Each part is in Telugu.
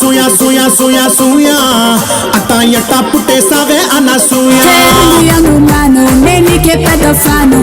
సూయా సూయా సూయా సూయా అట్ట ఎట్ట పుట్టేసావే అనసూయా నేనికే పెద్ద fan.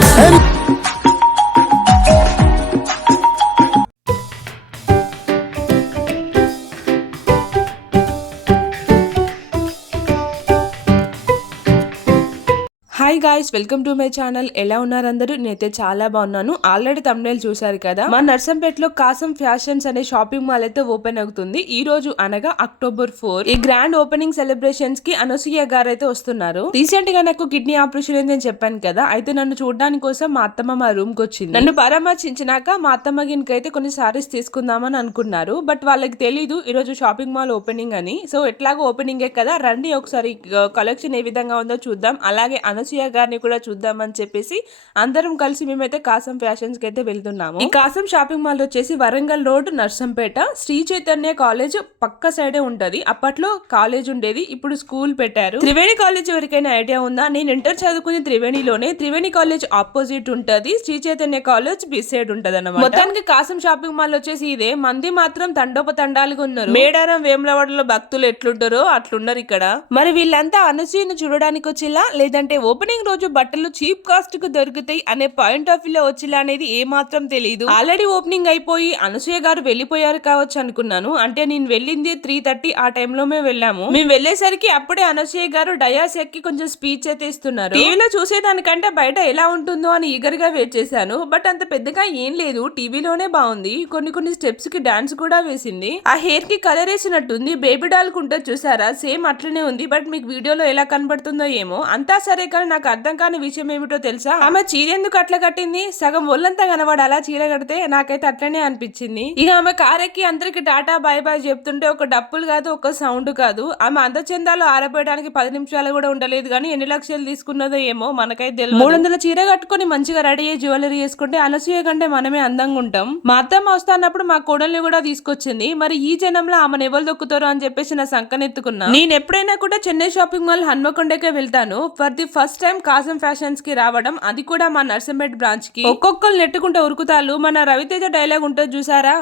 Hi guys, welcome to my channel. ఎలా ఉన్నారు అందరూ? నేనైతే చాలా బాగున్నాను. ఆల్రెడీ థంబ్నెయిల్ చూసారు కదా. మా నర్సంపేటలో కాసం ఫ్యాషన్స్ అనే షాపింగ్ మాల్ అయితే ఓపెన్ అవుతుంది ఈ రోజు, అనగా October 4. ఈ గ్రాండ్ ఓపెనింగ్ సెలబ్రేషన్స్ కి అనసూయ గారు అయితే వస్తున్నారు. రీసెంట్ గా నాకు కిడ్నీ ఆపరేషన్ అయింది అని చెప్పాను కదా. అయితే నన్ను చూడడానికి కోసం మా అత్తమ్మ మా రూమ్ కి వచ్చింది. నన్ను పరామర్శించినాక మా అత్తమ్మ గినకైతే కొన్ని సారీస్ తీసుకుందామని అనుకున్నారు. బట్ వాళ్ళకి తెలీదు ఈ రోజు షాపింగ్ మాల్ ఓపెనింగ్ అని. సో ఎట్లాగో ఓపెనింగే కదా, రండి ఒకసారి కలెక్షన్ ఏ విధంగా ఉందో చూద్దాం, అలాగే అనసూయ గారిని కూడా చూద్దామని చెప్పేసి అందరం కలిసి మేమైతే కాసం ఫ్యాషన్స్ కి అయితే వెళ్తున్నాము. ఈ కాసం షాపింగ్ మాల్ వచ్చేసి వరంగల్ రోడ్, నర్సంపేట, శ్రీ చైతన్య కాలేజ్ పక్క సైడే ఉంటది. అప్పట్లో కాలేజ్ ఉండేది, ఇప్పుడు స్కూల్ పెట్టారు. త్రివేణి కాలేజ్ ఎవరికైనా ఐడియా ఉందా? నేను ఇంటర్ చదువుకుని త్రివేణిలోనే. త్రివేణి కాలేజ్ ఆపోజిట్ ఉంటది, Sri Chaitanya college beside ఉంటది అన్నమాట. మొత్తానికి కాసం షాపింగ్ మాల్ వచ్చేసి ఇదే. మంది మాత్రం తండోపతండాలుగా ఉన్నారు. మేడారం వేములవాడలో భక్తులు ఎట్లుంటారో అట్లున్నారు ఇక్కడ. మరి వీళ్ళంతా అనసూయను చూడడానికి వచ్చిలా, లేదంటే ఓపెనింగ్ రోజు బట్టలు చీప్ కాస్ట్ కు దొరుకుతాయి అనే పాయింట్ ఆఫ్ వ్యూ లో వచ్చిలా అనేది ఏ మాత్రం తెలియదు. ఆల్రెడీ ఓపెనింగ్ అయిపోయి అనసూయ గారు వెళ్ళిపోయారు కావచ్చు అనుకున్నాను. అంటే నేను వెళ్ళింది 3:30 ఆ టైంలో మేము వెళ్ళాము. మేము వెళ్ళేసరికి అప్పుడే అనసూయ గారు డయాస్ ఎక్కి కొంచెం స్పీచ్ అయితే ఇస్తున్నారు. టీవీలో చూసేదానికంటే బయట ఎలా ఉంటుందో అని ఈగర్ గా వెయిట్ చేశాను. బట్ అంత పెద్దగా ఏం లేదు, టీవీలోనే బాగుంది. కొన్ని స్టెప్స్ కి డాన్స్ కూడా వేసింది. ఆ హెయిర్ కి కలర్ వేసినట్టుంది. బేబీ డాల్ కుంటుంది చూసారా, సేమ్ అట్లనే ఉంది. బట్ మీకు వీడియోలో ఎలా కనబడుతుందో ఏమో. అంతా సరే కానీ నాకు అర్థం కాని విషయం ఏమిటో తెలుసా, ఆమె చీర ఎందుకు అట్లా కట్టింది? సగం ఒళ్ళంతా కనబడాలా చీర కడితే? నాకైతే అట్లనే అనిపించింది. ఇక ఆమె కారెక్కి అందరికి టాటా బాయ్ బాయ్ చెప్తుంటే ఒక డప్పులు కాదు, ఒక సౌండ్ కాదు. ఆమె అందచందాలు ఆరబోయడానికి 10 నిమిషాలు కూడా ఉండలేదు. కానీ ఎన్ని లక్షలు తీసుకున్నదో ఏమో మనకైతే తెలియదు. 300 చీర కట్టుకుని మంచిగా రెడీ అయ్యి జ్యువెలరీ వేసుకుంటే అనసూయ కంటే మనమే అందంగా ఉంటాం. మా అత్తమ్మ వస్తానప్పుడు మా కోడల్ని కూడా తీసుకొచ్చింది. మరి ఈ జనంలో ఆమెను ఎవరు దొక్కుతారో అని చెప్పేసి నా సంకనెత్తుకున్నా. నేను ఎప్పుడైనా కూడా చెన్నై షాపింగ్ మాల్ హన్మకొండకే వెళ్తాను. For the first time Kasam Fashions కి రావడం, అది కూడా మా నర్సంపేట బ్రాంచ్ కి. ఒక్కొక్కరు నెట్టుకుంటే ఉరుకుతాలు. మన రవితేజ డైలాగ్ ఉంటుంది చూసారా,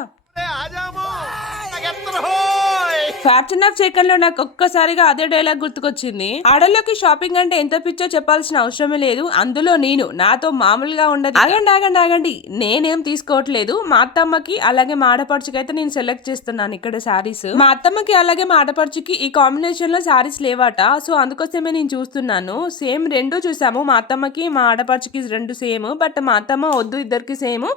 ఫ్యాక్షన్ ఆఫ్ సెకండ్ లో నాకు ఒక్కసారిగా అదే డైలాగ్ గుర్తుకొచ్చింది. ఆడలోకి షాపింగ్ అంటే ఎంత పిచ్చో చెప్పాల్సిన అవసరమే లేదు. అందులో నేను నాతో మామూలుగా ఉండదు. ఆగండి, నేనేం తీసుకోవట్లేదు. మా అత్తమ్మకి అలాగే మా ఆడపడుచుకి అయితే నేను సెలెక్ట్ చేస్తున్నాను ఇక్కడ శారీస్. మా అత్తమ్మకి అలాగే మా ఆడపడుచుకి ఈ కాంబినేషన్ లో శారీస్ లేవాట. సో అందుకోసమే నేను చూస్తున్నాను. సేమ్ రెండు చూసాము, మా అత్తమ్మకి మా ఆడపడుచుకి రెండు సేమ్. బట్ మా అత్తమ్మ వద్దు, ఇద్దరికి సేమ్,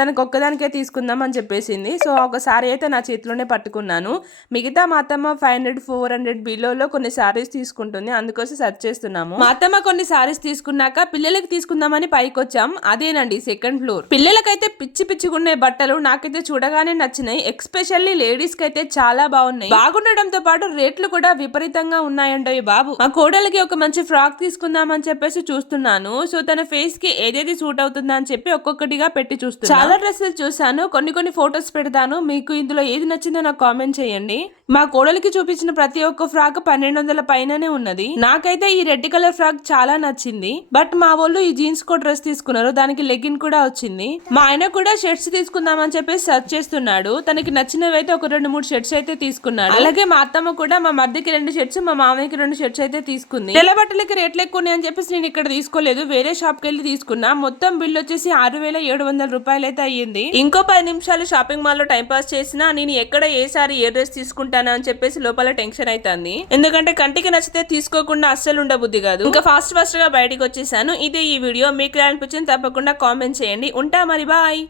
తనకు ఒక్కదానికే తీసుకుందాం అని చెప్పేసింది. సో ఒక శారీ అయితే నా చేతిలోనే పట్టుకున్నాను. మిగతా మా అత్తమ్మ 500-400 బిలోలో కొన్ని సారీస్ తీసుకుంటుంది, అందుకోసం సెర్చ్ చేస్తున్నాము. మా అత్తమ్మ కొన్ని సారీస్ తీసుకున్నాక పిల్లలకి తీసుకుందామని పైకి వచ్చాం. అదేనండి సెకండ్ ఫ్లోర్. పిల్లలకైతే పిచ్చిగున్నాయి బట్టలు. నాకైతే చూడగానే నచ్చినాయి. ఎక్స్పెషల్లీ లేడీస్ కి అయితే చాలా బాగున్నాయి. బాగుండడంతో పాటు రేట్లు కూడా విపరీతంగా ఉన్నాయండి బాబు. మా కోడలికి ఒక మంచి ఫ్రాక్ తీసుకుందామని చెప్పేసి చూస్తున్నాను. సో తన ఫేస్ కి ఏదేది సూట్ అవుతుందా అని చెప్పి ఒక్కొక్కటిగా పెట్టి చూస్తున్నాను. చాలా డ్రెస్సెస్ చూసాను, కొన్ని ఫొటోస్ పెడతాను. మీకు ఇందులో ఏది నచ్చిందో నాకు కామెంట్ చేయండి. మా కోడలికి చూపించిన ప్రతి ఒక్క ఫ్రాక్ 1200 పైననే ఉన్నది. నాకైతే ఈ రెడ్ కలర్ ఫ్రాక్ చాలా నచ్చింది. బట్ మా వాళ్ళు ఈ జీన్స్ కోట్ డ్రెస్ తీసుకున్నారు, దానికి లెగిన్ కూడా వచ్చింది. మా ఆయన కూడా షర్ట్స్ తీసుకుందామని చెప్పేసి సర్చ్ చేస్తున్నాడు. తనకి నచ్చినవి అయితే ఒక 2-3 షర్ట్స్ అయితే తీసుకున్నాడు. అలాగే మా అత్తమ్మ కూడా మా మర్దికి 2 షర్ట్స్, మా మామయ్యకి 2 షర్ట్స్ అయితే తీసుకుంది. తెల్ల బట్టలకి రేట్లు ఎక్కువ అని చెప్పేసి నేను ఇక్కడ తీసుకోలేదు, వేరే షాప్ కి వెళ్ళి తీసుకున్నా. మొత్తం బిల్ వచ్చేసి 6700 రూపాయలు అయితే అయ్యింది. ఇంకో 10 నిమిషాలు షాపింగ్ మాల్ లో టైం పాస్ చేసినా నేను ఎక్కడ ఏ సారీ ఏ డ్రెస్ తీసుకుంటానా అని చెప్పేసి లోపల టెన్షన్ అవుతుంది. ఎందుకంటే కంటికి నచ్చితే తీసుకోకుండా అస్సలు ఉండబుద్ధి కాదు. ఇంకా ఫాస్ట్ గా బయటకు వచ్చేసాను. ఇదే ఈ వీడియో. మీకు అనిపించింది తప్పకుండా కామెంట్ చేయండి. ఉంటా మరి, బాయ్.